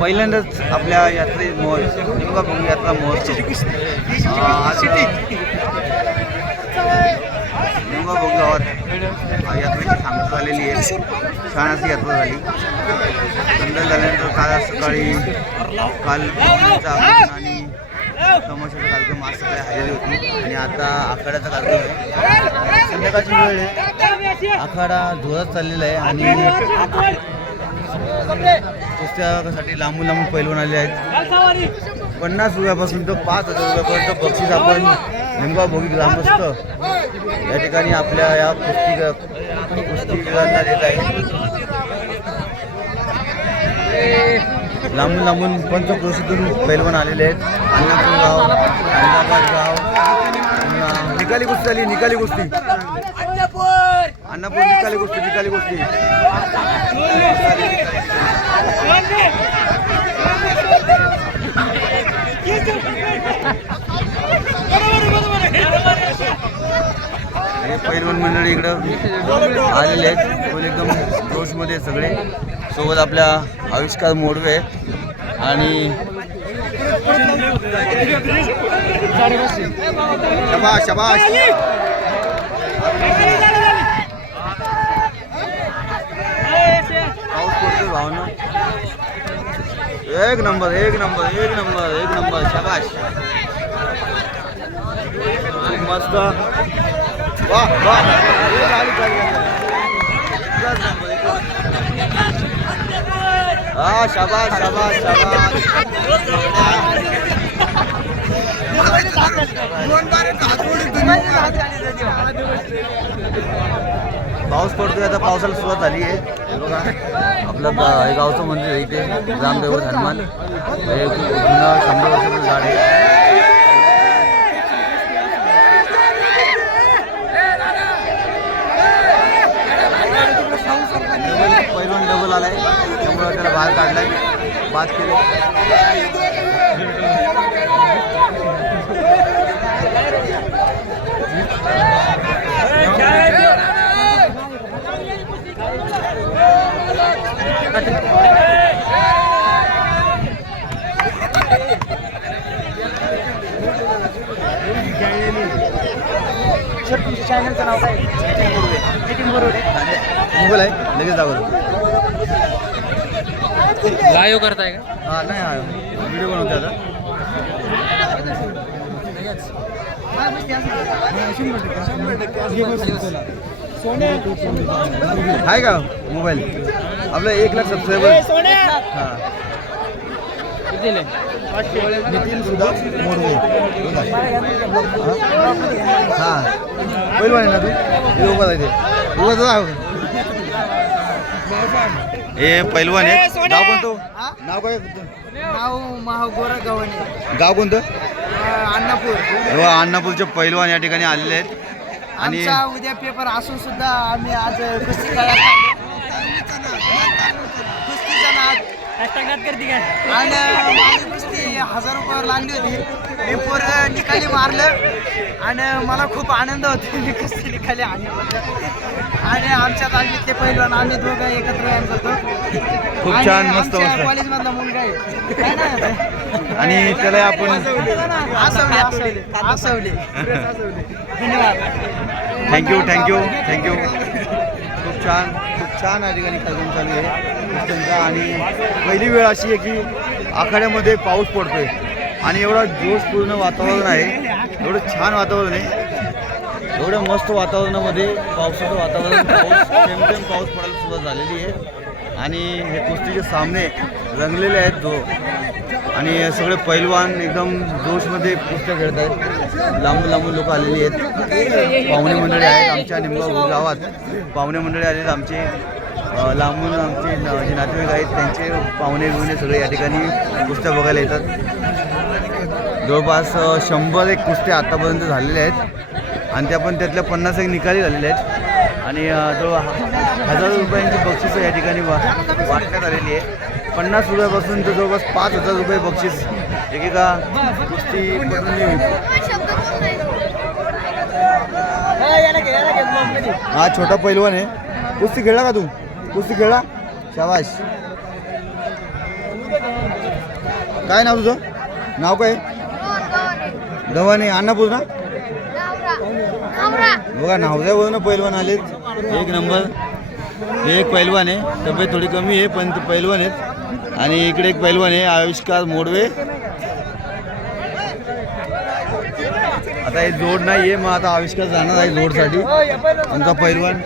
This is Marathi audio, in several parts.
पहिल्यांदाच आपल्या यात्रे महोत्सव भोंगी यात्रा महोत्सव. आज गावात अं, यात्रेची सांगता झालेली आहे. छान अशी यात्रा झाली. संध्याकाळी झाल्यानंतर काल सकाळी काल आणि तमाशाचा कार्यक्रम आज सकाळी हजेरी होती. आणि आता आखाड्याचा कार्यक्रम आहे. संध्याकाळची वेळ आहे. आखाडा जोरात चाललेला आहे आणि कुस्त्यासाठी लांबून लांबून पैलवान आले आहेत. पन्नास रुपयापासून तर पाच हजार रुपयापर्यंत बक्षीस आपण निंबा भोगी ग्रामस्थ या ठिकाणी आपल्या या कुस्ती कुस्तीगिरांना देत आहे. लांबून लांबून पंचक्रोशीतून पैलवान आलेले आहेत. अन्नापूर गाव अहमदाबाद गाव. निकाली कुस्ती आली निकाली कुस्ती. अन्नापूर निकाली गोष्टी निकाली गोष्टी. हे पैलवान मंडळी इकडं आलेले आहेत. फुल एकदम जोशमध्ये सगळे. सोबत आपल्या आविष्कार मोडवे आणि शबाश शबाश पाऊस पडतोय भावना एक नंबर एक नंबर एक नंबर एक नंबर शबाश. मस्त. वाह वाह. हा शाबाश शाबाश शाबाश. पाऊस पडतोय आता पावसाला सुरुवात झाली आहे. बघा आपलं हे गावचं मंदिर आहे इथे रामदेव हनुमान. हे जुनं शंभर वर्षाचं झाड आहे. पहिलं डबल आलाय त्यामुळे त्याला बाहेर काढलाय. बाद केले. चॅनलचं नाव काय नितीन बरोबर मोबाईल आहे. लगेच दाखवतो लाईव्ह करताय का? हा नाही हा. व्हिडिओ बनवते आता. आहे का मोबाईल आपलं एक लाख सबस्क्रायबर हां. नितीन सुधा हां. आहे ना तू? हे उभा उभा हे पैलवान आहे नाव कोणतं? नाव काय? नाव महाव गोरा गव्हाणे गाव कोणतं? अन्नापूर. हो अन्नापूरचे पैलवान या ठिकाणी आलेले आहेत. आणि आमचा उद्या पेपर असून सुद्धा आम्ही आज कुस्ती खेळायला कुस्तीचा नाद आणि माझी कुस्ती हजार रुपयावर लागली होती. मी पोर निकाली मारलं आणि मला खूप आनंद होतो. मी कुस्ती निकाली आणल्याबद्दल आणि आमच्या तालमीतले पहिलवान आम्ही दोघं एकत्र व्यायाम करतो खूप आणि छान, मस्त, आमच्या मस्त. कॉलेजमधला मुलगा आहे. काय नाव आहे त्याचं? आणि त्याला आपण आसवले. आसवले. आसवले. धन्यवाद. थँक्यू थँक्यू थँक्यू खूप छान. छान या ठिकाणी कार्यक्रम चालू आहे. कुस्त्यांचा आणि पहिली वेळ अशी आहे की आखाड्यामध्ये पाऊस पडतोय. आणि एवढा जोशपूर्ण वातावरण आहे. एवढं छान वातावरण आहे. एवढं मस्त वातावरणामध्ये पावसाचं वातावरण पाऊस पाऊस पडायला सुरुवात झालेली आहे. आणि हे कुस्तीचे सामने रंगलेले आहेत. दो आणि सगळे पैलवान एकदम जोशमध्ये कुस्त्या खेळत आहेत. लांबून लांबून लोक आलेली आहेत. पाहुणे मंडळी आहेत आमच्या निंबापूर गावात. पाहुणे मंडळी आले आहेत आमचे लांबून आमचे जे नातेवाईक आहेत त्यांचे पाहुणे बिहुणे सगळे या ठिकाणी कुस्त्या बघायला येतात. जवळपास शंभर एक कुस्त्या आत्तापर्यंत झालेल्या आहेत. आणि त्या पण त्यातल्या पन्नास एक निकाली झालेल्या आहेत. आणि जवळ हजार रुपयांची बक्षिसं या ठिकाणी वा वाटण्यात आलेली आहे. पन्नास रुपयापासून तर जवळपास पाच हजार रुपये बक्षीस एकेका कुस्ती हा छोटा पैलवान आहे. कुस्ती खेळला का तू? कुस्ती खेळला? शाबाश काय नाव तुझं? नाव काय? धवन आहे. ना बघा नावद्यावरून पैलवान आलेत. एक नंबर. हे एक पैलवान आहे. तब्येत थोडी कमी आहे पण पहिलवान पैलवान आहेत. आणि इकडे एक पैलवान आहे आविष्कार मोडवे. आता हे जोड नाही आहे मग आता आविष्कार जाणार आहे जोडसाठी. आमचा पैलवान.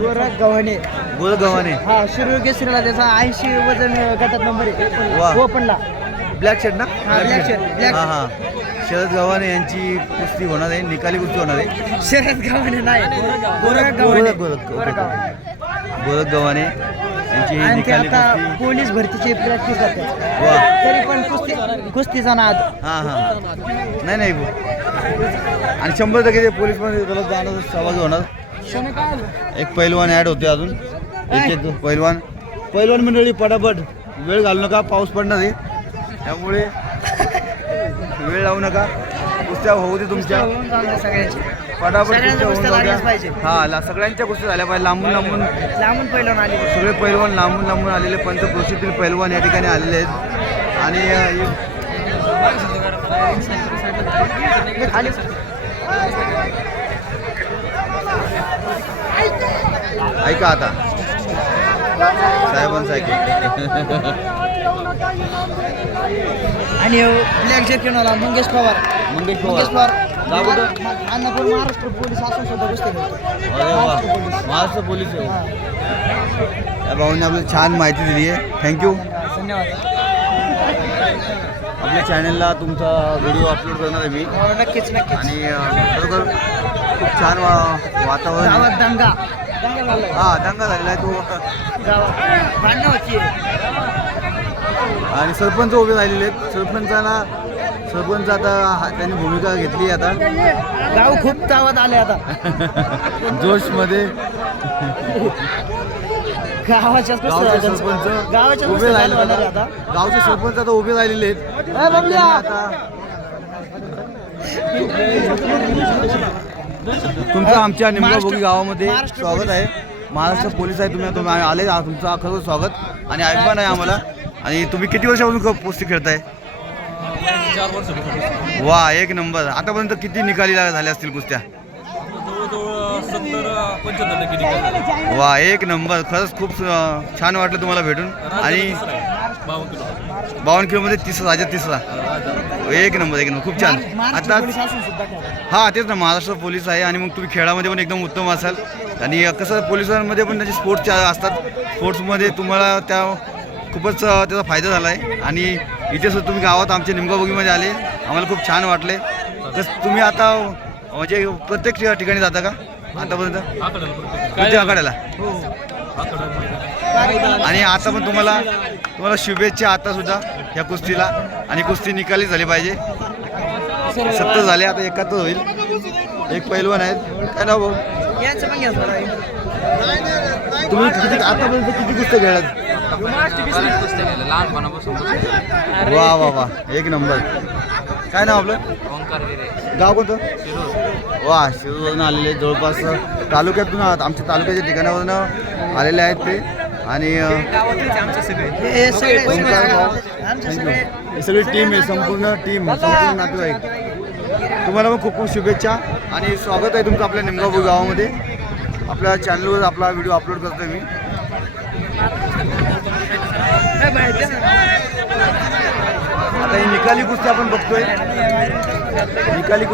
गोरख गव्हाणे. बोल गव्हाणे. हा शिरूर केसरीला त्याचा ऐंशी वजन गटात नंबर. आहे. ओपनला ब्लॅक शर्ट ना? हा, shirt, black. हा हा. शरद गव्हाणे यांची कुस्ती होणार आहे निकाली कुस्ती होणार आहे. शरद गव्हाणे नाही. गोरख गव्हाणे. गोरख गोरख गोरख गव्हाणे गोरख आणि ते आता पोलीस भरतीची प्रॅक्टिस वा. तरी पण कुस्ती कुस्तीचा नाद हा हा. नाही नाही. आणि शंभर टक्के ते पोलीसमध्ये त्याला जाणार सहभागी होणार. एक पैलवान ऍड होते अजून. एक एक पैलवान. पैलवान मंडळी पटापट वेळ घालू नका पाऊस पडणार आहे त्यामुळे वेळ लावू नका. कुस्त्या होऊ दे तुमच्या. पटापट. हा सगळ्यांच्या कुस्त्या झाल्या पाहिजे लांबून लांबून. लांबून पहिलं आली. सगळे पैलवान लांबून लांबून आलेले पंचक्रोशीतील पैलवान या ठिकाणी आलेले आहेत. आणि खाली ऐका आता। साहेबांचं आणि ब्लॅक जॅकेट वाला मंगेश पवार. मंगेश पवार. पवार? अन्नापूर महाराष्ट्र पोलीस सुद्धा महाराष्ट्र पोलीस. या भाऊने आपल्याला छान माहिती दिली आहे. थँक्यू धन्यवाद. आपल्या चॅनलला तुमचा व्हिडिओ अपलोड करणार आहे मी. हो, नक्कीच नक्कीच. आणि खरोखर खूप छान वा वातावरण आहे. गावात दंगा. हा दंगा झालेला आहे तो. गावात. भांडणं होती आणि सरपंच उभे राहिलेले आहेत. सरपंचाला सरपंच आता हा- त्यांनी भूमिका घेतली आता. गाव खूप गावात आले आता. जोशमध्ये. कुस्त्या गावचे. सरपंच गावाच्याच उभे राहिले आता. गावचे सरपंच आता उभे राहिलेले आहेत. ए, बबल्या! आता तुमचं आमच्या निमगाव बोगी गावामध्ये स्वागत. आहे. महाराष्ट्र पोलीस आहे. तुम्ही तुम्ही आले आ- तुमचं खरं स्वागत आणि अभिमान आहे आम्हाला. आणि तुम्ही किती वर्षापासून क- कुस्ती खेळताय? चार वर्ष. वा एक नंबर. आतापर्यंत किती निकाली झाल्या असतील कुस्त्या? पंच्याहत्तर टक्के निकाल वा एक नंबर. खरंच खूप अं, छान वाटलं तुम्हाला भेटून. आणि बावन्न किलो बावन्न किलोमध्ये तिसरा राज्यात तिसरा. एक नंबर एक नंबर. खूप छान. आता. हा तेच ना. महाराष्ट्र पोलीस आहे आणि मग तुम्ही खेळामध्ये पण एकदम उत्तम असाल. आणि कसं पोलिसांमध्ये पण त्याचे स्पोर्ट्स असतात. स्पोर्ट्समध्ये तुम्हाला त्या खूपच अं, त्याचा फायदा झाला आहे आणि इथे सुद्धा तुम्ही गावात आमच्या निमगाबोगीमध्ये आले. आम्हाला खूप छान वाटले. कसं तुम्ही आता म्हणजे प्रत्येक ठिकाणी जाता का? आतापर्यंत? आखाड्याला आकड्याला? आणि आता पण तुम्हाला तुम्हाला शुभेच्छा आता सुद्धा या कुस्तीला. आणि कुस्ती निकाली झाली पाहिजे. सत्तर झाले आता एकाहत्तर होईल. एक पैलवान आहेत. काय नाव भाऊ. तुम्ही किती आतापर्यंत किती कुस्त्या खेळात लहानपणापासून वा वा वा. एक नंबर. काय नाव आपलं? ओंकार गिरे गाव कोणतं? वा शिरूरवरून आलेले जवळपास तालुक्यातून आहात. आमच्या तालुक्याच्या ठिकाणावरून आलेले आहेत ते. आणि हे सगळे टीम आहे संपूर्ण टीम संपूर्ण नातेवाईक. तुम्हाला पण खूप खूप शुभेच्छा आणि स्वागत आहे तुमचं आपल्या निमगाव गावामध्ये. आपल्या चॅनलवर आपला व्हिडिओ अपलोड करतोय मी. आता ही निकाली कुस्ती आपण बघतोय. निकाली कुस्ती